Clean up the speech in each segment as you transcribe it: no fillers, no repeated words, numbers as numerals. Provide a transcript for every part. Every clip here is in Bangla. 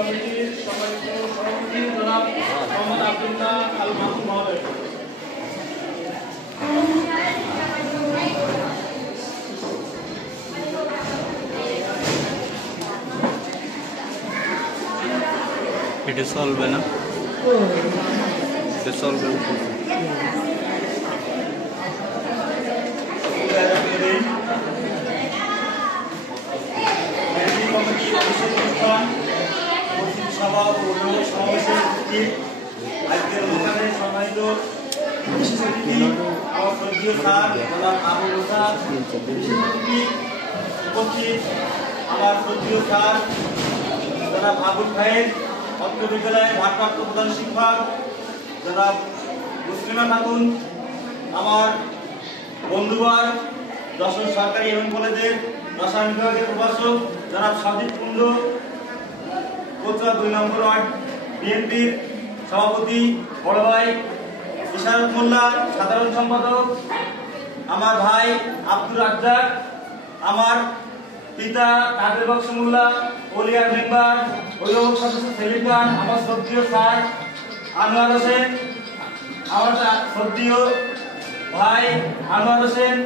কমিটির সম্মানিত সভাপতি জনাব মোহাম্মদ আব্দুল্লাহ আল মামুন মহোদয়। এটা চলবে না, এটা চলবে না। সভা ও সমাবেশের আজকের অনুষ্ঠানে সম্মানিত আমার স্বর্গীয় স্যার আবু মুসা উপস্থিত, আমার স্বর্গীয় স্যার জনাব আবুল খায়ের, অত্র বিদ্যালয়ের ভারপ্রাপ্ত প্রধান শিক্ষক জনাব মুসলিমা খাতুন, আমার বন্ধুবার যশোর সরকারি এমএম কলেজের রসায়ন বিভাগের প্রভাষক জনাব সাজিদ কুন্ডু, কোচা 2 নম্বর ওয়ার্ড বিএনপির সভাপতি বড় ভাই ইশারত মোল্লা, সাধারণ সম্পাদক আমার ভাই আব্দুর রাজ্জাক, আমার পিতা কাদের বক্স মোল্লা, ওলিয়ার মেম্বার অভিভাবক সদস্য সেলিম খান, আমার শ্রদ্ধেয় স্যার আনোয়ার হোসেন, আমার শ্রদ্ধেয় ভাই আনোয়ার হোসেন,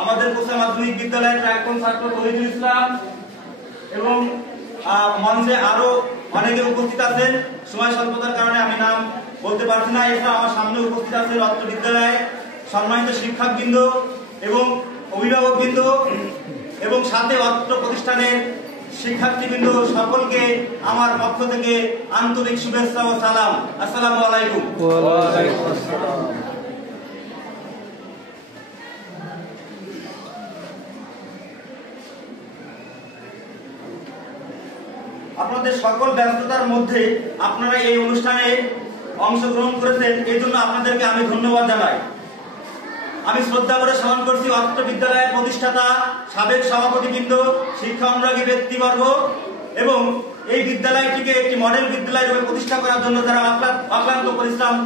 আমাদের কোচা মাধ্যমিক বিদ্যালয়ের প্রাক্তন ছাত্র তহিদুল ইসলাম এবং মঞ্চে আরো অনেকে উপস্থিত আছেন। সময় স্বল্পতার কারণে আমি নাম বলতে পারছি না। এছাড়া আমার সামনে উপস্থিত আছেন অত্র বিদ্যালয়ে সম্মানিত শিক্ষকবৃন্দ এবং অভিভাবকবৃন্দ এবং সাথে অত্র প্রতিষ্ঠানের শিক্ষার্থীবৃন্দ, সকলকে আমার পক্ষ থেকে আন্তরিক শুভেচ্ছা ও সালাম। আসসালামু আলাইকুম। আপনাদের সকল ব্যস্ততার মধ্যে আপনারা এই অনুষ্ঠানে অংশগ্রহণ করেছেন, এই জন্য আপনাদেরকে আমি ধন্যবাদ জানাই। আমি শ্রদ্ধা করে স্মরণ করছি অত্র বিদ্যালয়ের প্রতিষ্ঠাতা, সাবেক সভাপতিবৃন্দ, শিক্ষা অনুরাগী ব্যক্তিবর্গ এবং এই বিদ্যালয়টিকে একটি মডেল বিদ্যালয় রূপে প্রতিষ্ঠা করার জন্য যারা অক্লান্ত পরিশ্রম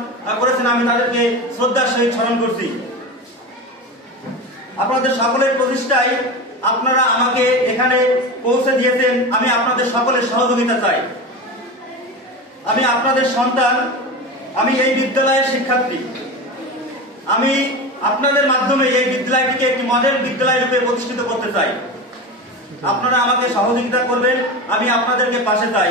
করেছেন, আমি তাদেরকে শ্রদ্ধার সহিত স্মরণ করছি। আপনাদের সকলের প্রচেষ্টায় আপনারা আমাকে এখানে পৌঁছে দিয়েছেন, আমি আপনাদের সকলের সহযোগিতা চাই। আমি আপনাদের সন্তান, আমি এই বিদ্যালয়ের শিক্ষার্থী। আমি আপনাদের মাধ্যমে এই বিদ্যালয়টিকে একটি মডেল বিদ্যালয় রূপে প্রতিষ্ঠিত করতে চাই। আপনারা আমাকে সহযোগিতা করবেন, আমি আপনাদেরকে পাশে চাই।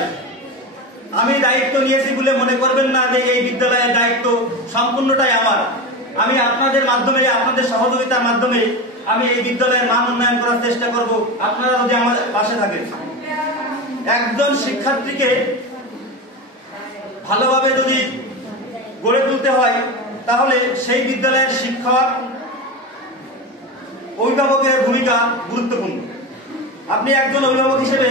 আমি দায়িত্ব নিয়েছি বলে মনে করবেন না যে এই বিদ্যালয়ের দায়িত্ব সম্পূর্ণটাই আমার। আমি আপনাদের মাধ্যমে, আপনাদের সহযোগিতার মাধ্যমে আমি এই বিদ্যালয়ের মান উন্নয়ন করার চেষ্টা করব, আপনারা যদি আমার পাশে থাকেন। একজন শিক্ষার্থীকে ভালোভাবে যদি গড়ে তুলতে হয়, তাহলে সেই বিদ্যালয়ের শিক্ষক, অভিভাবকের ভূমিকা গুরুত্বপূর্ণ। আপনি একজন অভিভাবক হিসেবে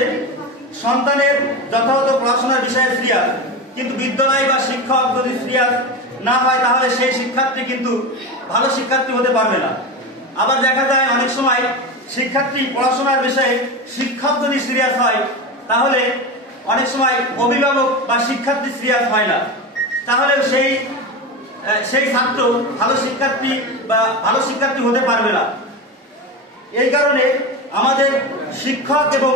সন্তানের যথাযথ পড়াশোনার বিষয়ে সিরিয়াস, কিন্তু বিদ্যালয় বা শিক্ষক যদি সিরিয়াস না হয়, তাহলে সেই শিক্ষার্থী কিন্তু ভালো শিক্ষার্থী হতে পারবে না। আবার দেখা যায় অনেক সময় শিক্ষার্থী পড়াশোনার বিষয়ে শিক্ষক যদি সিরিয়াস হয়, তাহলে অনেক সময় অভিভাবক বা শিক্ষার্থী সিরিয়াস হয় না, তাহলে সেই ছাত্র ভালো শিক্ষার্থী বা ভালো শিক্ষার্থী হতে পারবে না। এই কারণে আমাদের শিক্ষক এবং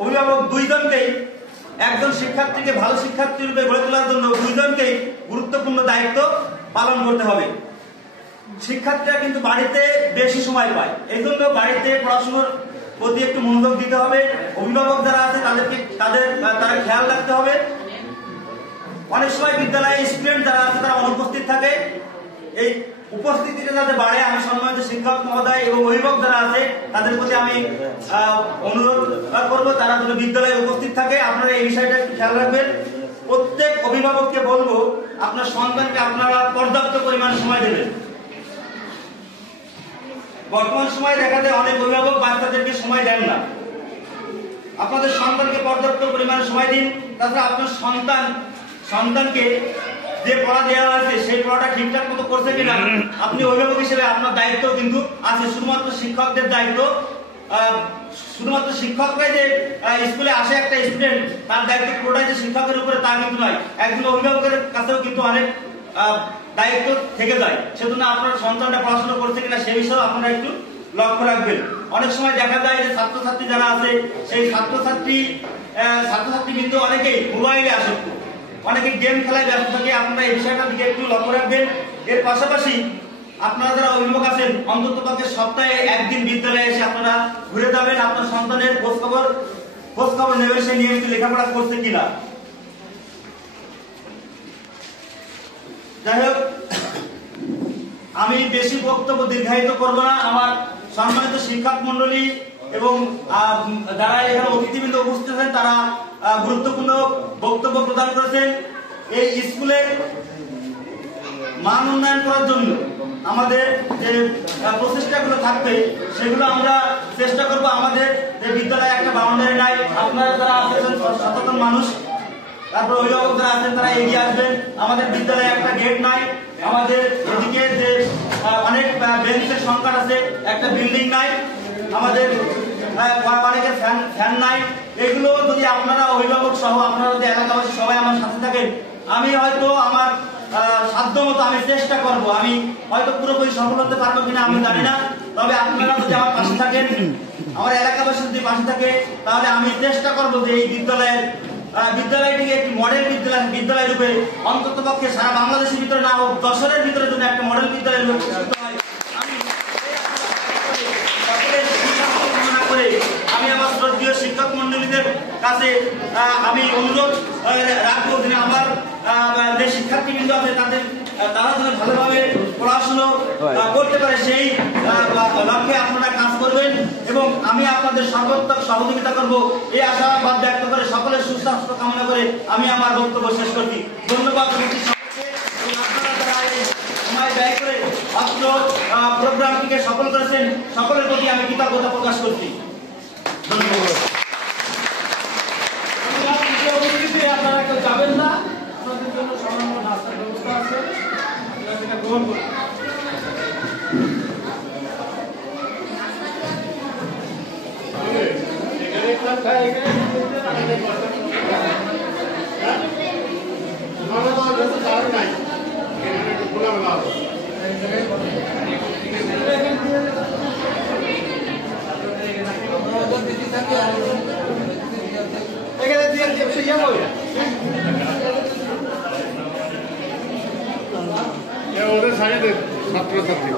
অভিভাবক দুইজনকেই, একজন শিক্ষার্থীকে ভালো শিক্ষার্থী রূপে গড়ে তোলার জন্য দুইজনকেই গুরুত্বপূর্ণ দায়িত্ব পালন করতে হবে। শিক্ষার্থীরা কিন্তু বাড়িতে বেশি সময় পায়, এই জন্য বাড়িতে পড়াশোনার প্রতি একটু মনোযোগ দিতে হবে। অভিভাবক যারা আছে তারা খেয়াল রাখতে হবে। অনেক সময় বিদ্যালয়ে স্টুডেন্ট যারা আছে তারা অনুপস্থিত থাকে, এই উপস্থিতিটা যাতে বাড়ে, আমি সম্মানিত শিক্ষক মহোদয় এবং অভিভাবক যারা আছে তাদের প্রতি আমি অনুরোধ করবো তারা যেন বিদ্যালয়ে উপস্থিত থাকে। আপনারা এই বিষয়টা একটু খেয়াল রাখবেন। প্রত্যেক অভিভাবককে বলবো আপনার সন্তানকে আপনারা পর্যাপ্ত পরিমাণ সময় দেবেন। বর্তমান সময়ে দেখা যায় অনেক অভিভাবক বাচ্চাদেরকে সময় দেন না। আপনাদের সন্তানকে পর্যাপ্ত পরিমাণ সময় দিন। তাছাড়া আপনার সন্তানকে যে পড়া দেওয়া হয়েছে সেই পড়াটা ঠিকঠাক মতো করছে কিনা আপনি অভিভাবক হিসেবে আপনার দায়িত্ব কিন্তু আছে। শুধুমাত্র শিক্ষকদের দায়িত্ব, শুধুমাত্র শিক্ষকরাই যে স্কুলে আসে একটা স্টুডেন্ট তার দায়িত্ব পুরোটাই যে শিক্ষকের উপরে তা কিন্তু নয়, একজন অভিভাবকের কাছেও কিন্তু অনেক দায়িত্ব থেকে যায়। সেজন্য আপনার সন্তানটা পড়াশোনা করছে কিনা সেই বিষয়ে আপনারা একটু লক্ষ্য রাখবেন। অনেক সময় দেখা যায় যে ছাত্রছাত্রী যারা আছে সেই ছাত্রছাত্রী ছাত্রছাত্রীবৃন্দ অনেকেই মোবাইলে আসক্ত, অনেকে গেম খেলায় ব্যস্ত থাকে। আপনারা এই বিষয়টার দিকে একটু লক্ষ্য রাখবেন। এর পাশাপাশি আপনারা যারা অভিভাবক আছেন, অন্তত পক্ষে সপ্তাহে একদিন বিদ্যালয়ে এসে আপনারা ঘুরে যাবেন, আপনার সন্তানের খোঁজ খবর নেবেন, সে নিয়মিত লেখাপড়া করছে কিনা। যাই হোক, আমি বেশি বক্তব্য দীর্ঘায়িত করব না। আমার সম্মানিত শিক্ষক মন্ডলী এবং যারা এখানে অতিথিবৃন্দ উপস্থিত আছেন, তারা গুরুত্বপূর্ণ বক্তব্য প্রদান করেছেন। এই স্কুলের মান উন্নয়ন করার জন্য আমাদের যে প্রচেষ্টাগুলো থাকবে, সেগুলো আমরা চেষ্টা করব। আমাদের যে বিদ্যালয়ে একটা বাউন্ডারি নাই, আপনারা যারা আছেন সচেতন মানুষ, তারপর অভিভাবক যারা আছেন তারা এগিয়ে আসবেন। আমাদের বিদ্যালয়ে একটা গেট নাই, আমাদের এদিকে যে অনেক বেঞ্চের সংকট আছে, একটা বিল্ডিং নাই, আমাদের অনেকের ফ্যান নাই। এগুলো যদি আপনারা অভিভাবক সহ আপনারা যদি এলাকাবাসী সবাই আমার সাথে থাকেন, আমি হয়তো আমার সাধ্য মতো আমি চেষ্টা করব। আমি হয়তো পুরোপুরি সফল হতে পারবো কিনা আমি জানি না, তবে আপনারা যদি আমার পাশে থাকেন, আমার এলাকাবাসী যদি পাশে থাকে, তাহলে আমি চেষ্টা করবো যে এই বিদ্যালয়টিকে একটি মডেল বিদ্যালয় রূপে অন্তত পক্ষে সারা বাংলাদেশের ভিতরে না হোক, যশোরের ভিতরে যদি একটা মডেল বিদ্যালয় রূপে আমি আমার শ্রদ্ধেয় শিক্ষক মন্ডলীদের কাছে আমি অনুরোধ রাখবো যে আমার যে শিক্ষার্থীবৃন্দ আছে তারা যেন ভালোভাবে পড়াশুনো করতে পারে, সেই লক্ষ্যে আপনারা কাজ করবেন এবং আমি আপনাদের সর্বোত্তম সহযোগিতা করব, এই আশাবাদ ব্যক্ত করে সকলের সুস্বাস্থ্য কামনা করে আমি আমার বক্তব্য শেষ করছি। ধন্যবাদ সময় ব্যয় করে অত্র প্রোগ্রামটিকে সফল করেছেন, সকলের প্রতি আমি কৃতজ্ঞতা প্রকাশ করছি। ধন্যবাদ। আপনারা কেউ যাবেন না, আপনাদের জন্য সামান্য নাস্তার ব্যবস্থা আছে, সেটা গ্রহণ করুন। এখানে দিয়ে ইয়ে বই ওদের সাইডে ছাত্রছাত্রী